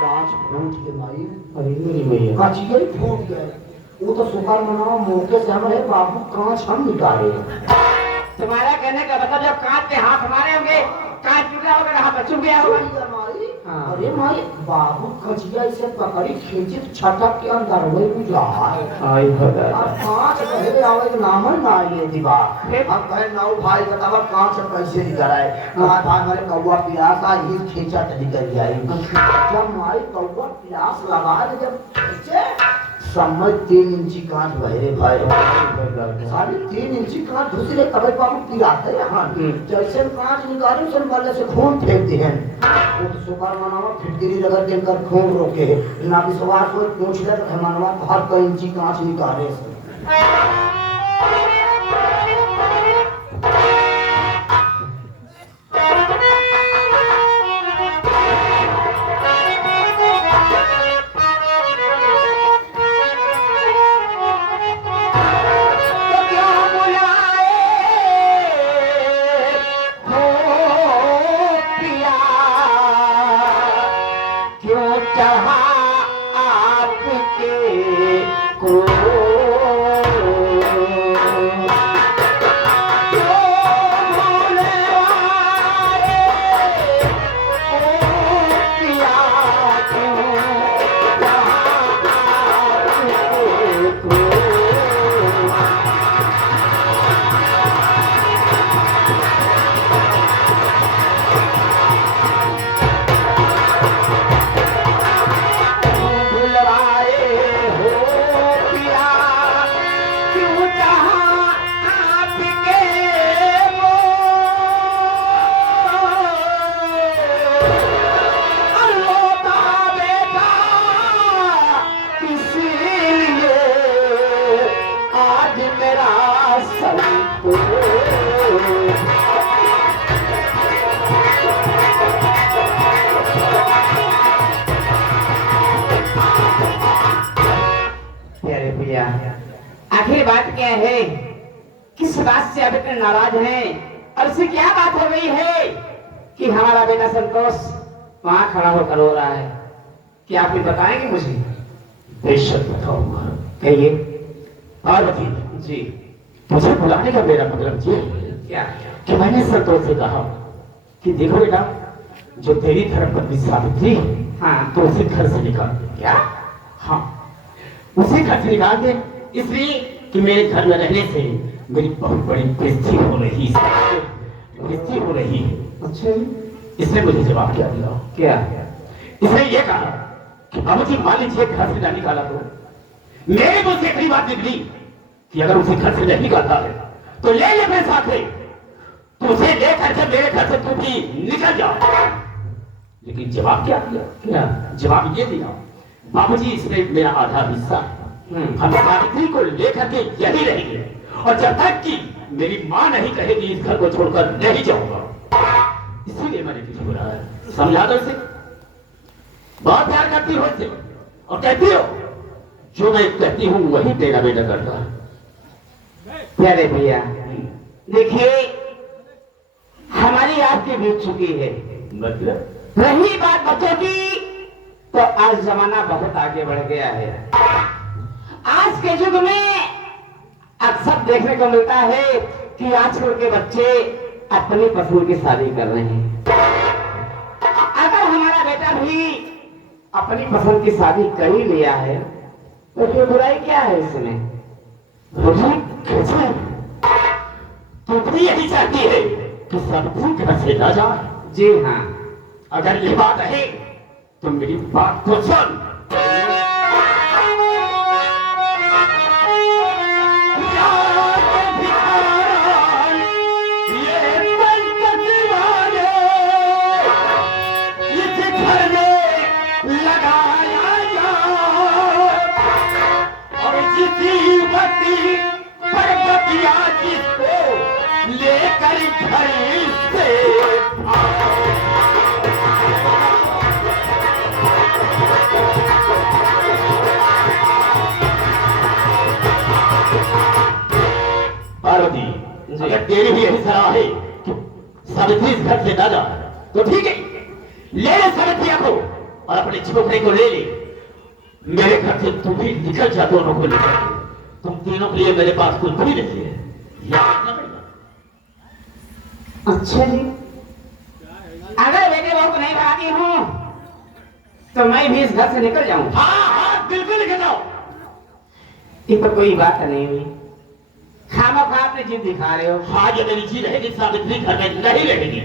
कांच फूट के माई। अरे मेरी मैया, कांचिया ही फूट गए। वो तो सुपर मनाओ मौके से हमारे बाबू कांच हम निकाले। तुम्हारा कहने का मतलब जब कांच के हाथ हमारे होंगे, कांच टूटा होगा, हाथ चुभ गया होगा। हाँ। अरे माई बाबू कचिया इसे पकड़ी खींची छटक के अंदर हुए बुझा। आई भगा। अब कांच पहले आवे नाम ना ये दिमाग। अब कहे नाउ भाई बतावा कांच कैसे निकल आए। कहा था हमारे कौवा पियासा ही खींचा तो निकल जाए। जब माई कौवा पियास लगा दे जब खींचे समझ 3 इंची कांच बहरे भाई। साढ़े 3 इंची कांच दूसरे कबे बाबू पिराते यहाँ। जैसे कांच निकाले उसे बल्ले से खून फेंकते हैं। वो तो सुपर मनावा फिटकरी रगड़ के कर खून रोके ना विश्वास कोई पूछ ले तो मनवा हर कई इंची कांच निकाले से। आखिर बात क्या है? किस बात से अब इतने नाराज हैं? और उससे क्या बात हो गई है कि हमारा बेटा संतोष वहां खड़ा होकर रो रहा है? क्या आप बताएंगे मुझे? बेशक बताऊंगा। कहिए। पार्वती जी। मुझे बुलाने का मेरा मतलब ये क्या? कि मैंने संतोष से कहा कि देखो बेटा, जो तेरी धर्मपत्नी सावित्री, हाँ। तो उसे घर से निकाल दे। क्या? हाँ, उसे घर से निकाल दे, इसलिए कि मेरे घर में रहने से मेरी बहुत बड़ी बेइज्जती हो रही है। बेइज्जती हो रही है। अच्छा। इसने मुझे जवाब क्या दिया? क्या? इसने ये कहा कि बाबूजी मान लीजिए घर से ना निकाला तो मेरे मुंह से एक बात निकली कि अगर उसे घर से नहीं निकालता है तो ले अपने साथ ले, तो उसे लेकर के मेरे घर से तू भी निकल जा। लेकिन जवाब क्या दिया? क्या? जवाब ये दिया, बाबूजी इसमें मेरा आधा हिस्सा है, हम सावित्री को लेकर के यही रहेंगे और जब तक कि मेरी माँ नहीं कहेगी इस घर को छोड़कर नहीं जाऊंगा। इसीलिए मैंने तुझे बुलाया। समझा दो इसे। बहुत प्यार करती हो इससे और कहती हो जो मैं कहती हूँ वही तेरा बेटा करता है। प्यारे भैया, देखिए हमारी आपकी बीत चुकी है। मतलब रही बात बच्चों की, तो आज जमाना बहुत आगे बढ़ गया है। आज के युग में अक्सर देखने को मिलता है कि आजकल के बच्चे अपनी पसंद की शादी कर रहे हैं। अगर हमारा बेटा भी अपनी पसंद की शादी कर ही लिया है तो फिर बुराई क्या है इसमें? तू भी यही चाहती है कि सब कुछ घर से ना जाए? जी हाँ। अगर ये बात है तो मेरी बात को सुन। लेकर घर से पार्वती, अगर तेरी भी यही सलाह है कि सावित्री इस घर से ना जाए तो ठीक है, ले सावित्री को और अपने अपने छोकरे को ले ले, मेरे घर से तुम भी निकल जा, दोनों को लेकर। तुम तीनों के लिए मेरे पास कुछ भी नहीं है, याद रखना पड़ेगा। अच्छा जी, अगर बेटे बहू को नहीं भगाती हूँ तो मैं भी इस घर से निकल जाऊं। हाँ हाँ बिल्कुल निकल जाओ। ये तो कोई बात नहीं हुई, खामखा अपनी जिद दिखा रहे हो। हाँ, ये मेरी जीत रहेगी, सावित्री घर में नहीं रहेगी।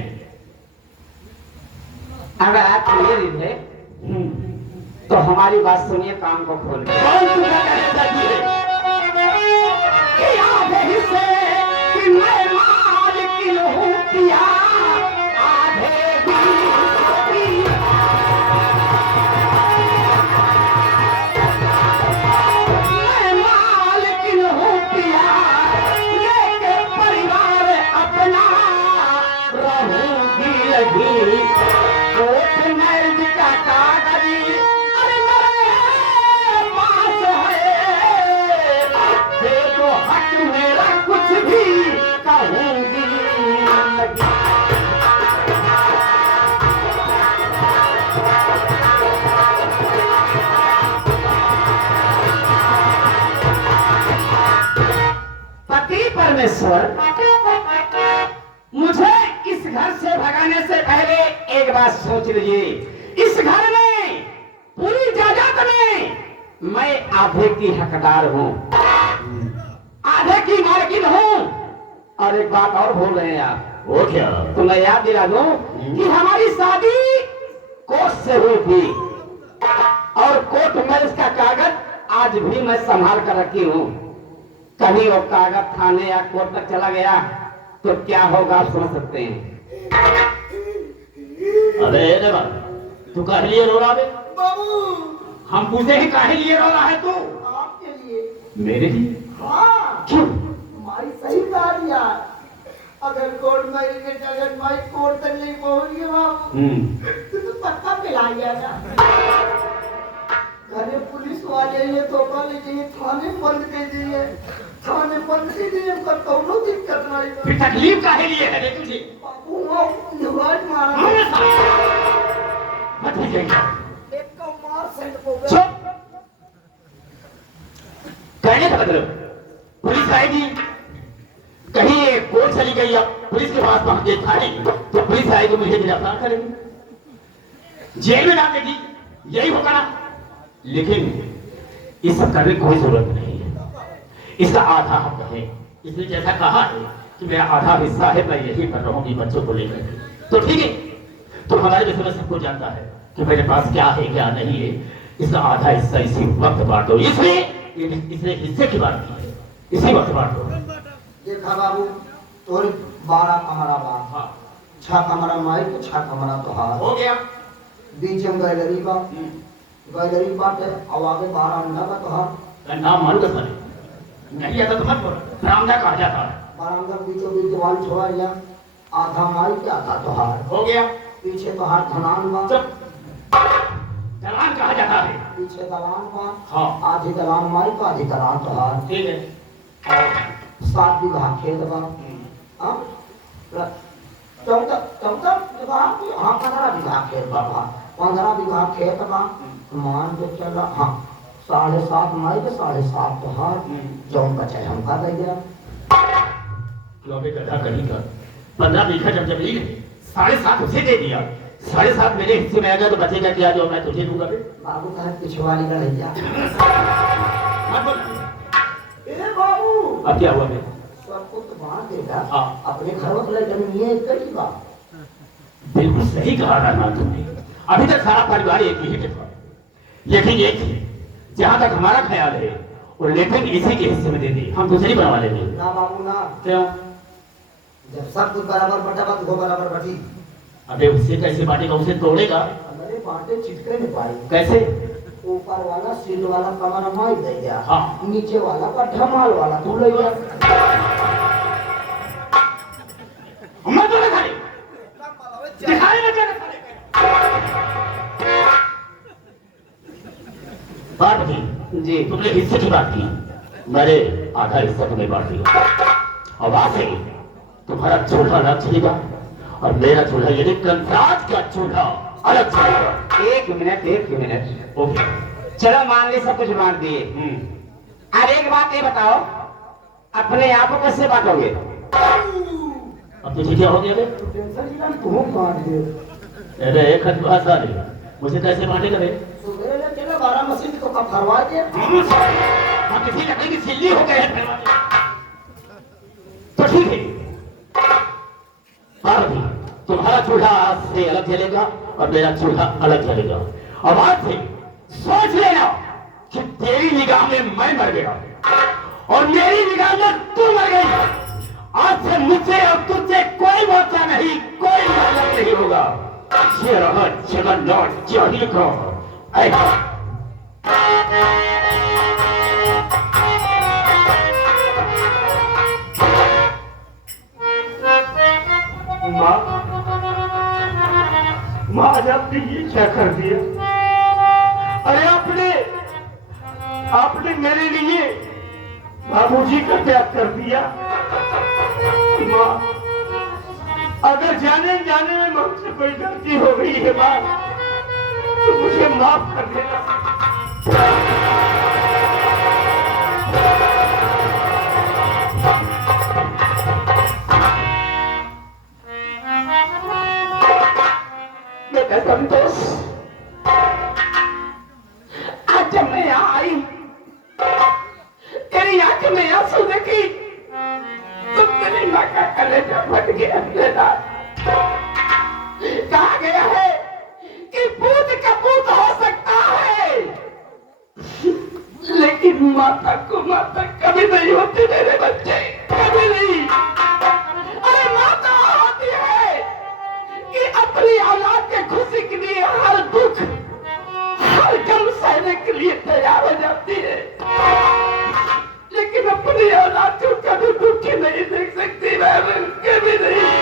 अगर आपकी ये जिद है तो हमारी बात सुनिए, काम को खोल के। कौन तुम्हें कहना चाहती है? कि आधे हिस्से कि मैं मालिक हूँ पिया, आधे हिस्से मैं मालिक हूँ पिया, लेके परिवार अपना रहूंगी लगी। कोर्ट मैरिज का कागज अरे मेरे पास है, देखो हक मेरा कुछ भी कहूंगी लगी। पति परमेश्वर, मुझे इस घर से भगाने से पहले एक बात सोच लीजिए, इस घर में पूरी जायदाद में मैं आधे की हकदार हूँ, आधे की मालकिन हूँ। और एक बात और भूल रहे हैं आप। वो क्या? तो मैं याद दिला दूं कि हमारी शादी कोर्ट से हुई थी और कोर्ट मैरिज का कागज आज भी मैं संभाल कर रखी हूँ। कहीं वो कागज थाने या कोर्ट तक चला गया तो क्या होगा आप समझ सकते हैं। अरे देवा, तू काहे लिए रो रहा है? बाबू हम पूछे ही काहे लिए रो रहा है तू? आपके लिए। मेरे लिए? हाँ, क्यों? माई सही बात यार, अगर कोर्ट मैरिज के कागज माई कोर्ट तक नहीं पहुंच गए बाबू तो पक्का पिला गया ना। घरे पुलिस वाले ये तो कह लीजिए थाने बंद कर दिए, थाने बंद कर दिए, उनका कौनो दिक्कत नहीं। फिर तकलीफ काहे लिए है तुझे? बाबू वो निवाज मारा मत ही जाएगा। एक को मार सेंड हो गया। चुप। कहने का मतलब पुलिस आएगी, कहीं ये कोर्ट चली गई या पुलिस के पास पहुंच गई थाने, तो पुलिस आएगी मुझे गिरफ्तार करेगी, जेल में डाल देगी, यही होगा ना। लेकिन इस सब करने की कोई जरूरत नहीं है, इसका आधा हक है। इसने जैसा कहा है कि मेरा आधा हिस्सा है, मैं यही कर रहूंगी बच्चों को लेकर, तो ठीक है। तो हमारे विषय में सबको जानता है कि मेरे पास क्या है क्या नहीं है, इसका आधा हिस्सा इसी वक्त बांट दो। इसने हिस्से की बात की है, इसी वक्त बांट दो। देखा बाबू, तोरी 12 कमरा बा, हाँ 6 कमरा माई के 6 कमरा तोहार, हो गया। बीच में गैलरी बा, गैलरी बाटे और आगे बरामदा बा तोहार। नाम मालूम है सर, नहीं आता तो मत बोल, बरामदा कहा जाता है। बरामदा बीचों बीच दीवार छोड़ा लिया, आधा माई के आधा तोहार, हो गया। पीछे तोहार धनान बा, चुप। दलान कहा जाता है। पीछे दलान बा, हाँ आधी दलान माई का आधी दलान तोहार, ठीक है। और 7 बीघा खेत बा। हाँ 14 बीघा, हाँ 15 बीघा खेत बा, 15 बीघा खेत बा। मान के चला, हाँ 7.5 माई के 7.5 तोहार, जौन बचे हमका दे दिया। लोगे गधा कहीं का 15 बीघा जब जमीन है, 7.5 उसे दे दिया, 7.5 मेरे हिस्से में आएगा तो बचेगा क्या जो मैं तुझे दूंगा? बाबू कहे पिछवाड़ी का भैया। मत बोल। ए बाबू, अब क्या हुआ? मैं सबको तो बांट देगा, हाँ अपने घर में जमीन है कई बा। बिल्कुल सही कहा रहमान तुमने, अभी तक सारा परिवार एक ही था, लेकिन एक ही जहाँ तक हमारा ख्याल है और लेकिन इसी के हिस्से में दे दी, हम दूसरी बनवा लेंगे। ना बाबू ना, क्यों? जब सब कुछ बराबर बटा बा तो बराबर बटी। अबे उससे कैसे बांटेगा? उसे तोड़ेगा हमारे बांटे चिटके नहीं पाए। कैसे? ऊपर वाला सील वाला कमरा माई दे गया, हाँ। नीचे वाला का ढमाल वाला तू ले गया। मैं तो खाली दिखाई ना जाने बात की जी तुमने हिस्से की बात की, मैंने आधा हिस्सा तुम्हें बांट दिया। अब आज से तुम्हारा चूल्हा अलग चलेगा और मेरा चूल्हा यानी कंसाज का चूल्हा अलग चलेगा। एक मिनट। ओके। चलो मान ली, सब कुछ मान दिए। अब एक बात ये बताओ, अपने आप को कैसे बांटोगे? अब तुझे क्या हो गया बे? टेंशन की तू बांट दे। अरे एक हद भाषा नहीं, मुझे कैसे बांटेगा बे? सुबह ले चलो 12 मशीन को कब करवा दे। हम किसी लकड़ी की सिल्ली हो गए हैं। तो ठीक है पार्वती, तुम्हारा चूल्हा आज से अलग जलेगा और मेरा चूल्हा अलग जलेगा। अब आज से सोच लेना कि तेरी निगाह में मैं मर गया और मेरी निगाह में तू मर गई। आज से मुझसे और तुझसे कोई मोर्चा नहीं, कोई मतलब नहीं होगा। ये रहा जगन्नाथ जाहिल का माँ आज आपने ये क्या कर दिया? अरे आपने मेरे लिए बाबूजी का त्याग कर दिया। माँ अगर जाने में मुझसे कोई गलती हो गई है माँ, तो मुझे माफ कर देना। बेटा संतोष, आज जब मैं यहाँ आई, तेरी आंख में आंसू देखी तो तेरी माँ का कलेजा फट गया। बेटा कहा गया है कि पूत कपूत हो सकता है, लेकिन माता को माता कभी नहीं होती मेरे बच्चे, कभी नहीं। अरे माता होती है कि अपनी औलाद के खुशी के लिए हर दुख हर गम सहने के लिए तैयार हो जाती है, लेकिन अपनी औलाद को कभी दुखी नहीं देख सकती बहन, कभी नहीं।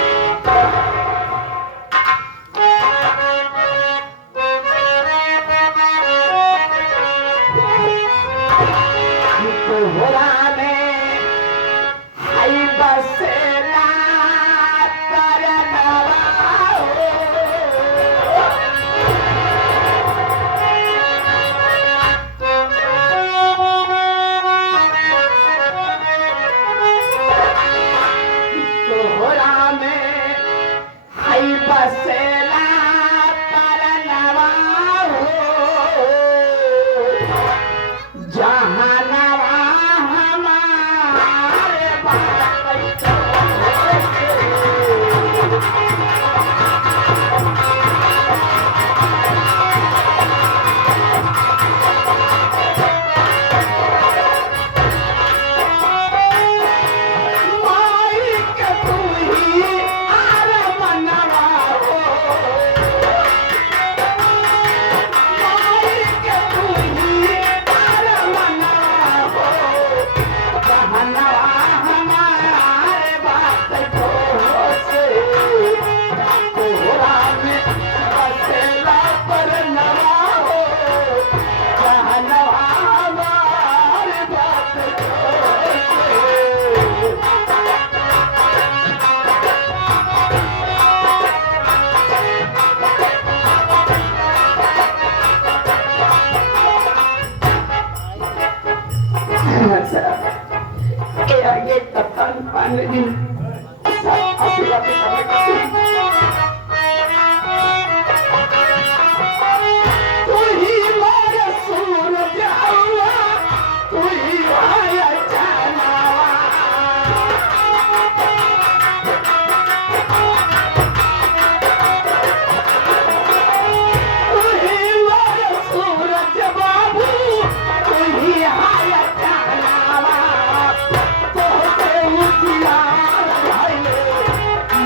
कोहरा में आई बसेरा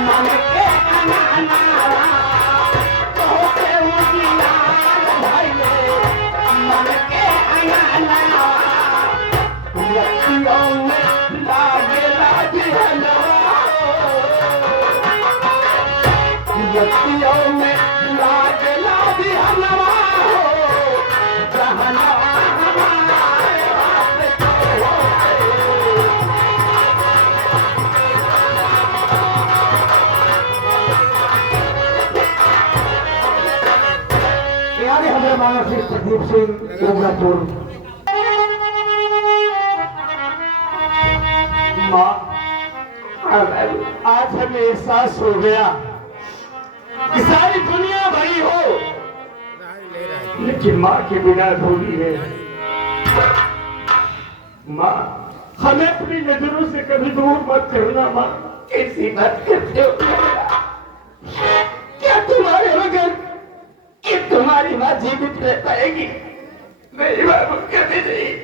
मन के प्रदीप सिंह उग्रपुर। माँ, आज हमें एहसास हो गया कि सारी दुनिया बड़ी हो, लेकिन माँ के बिना अधूरी है। माँ, हमें अपनी नजरों से कभी दूर मत करना। माँ, कैसी बात करते हो? क्या तुम्हारे बगैर कि तुम्हारी माँ जीवित रह पाएगी? नहीं बाबू, कभी नहीं।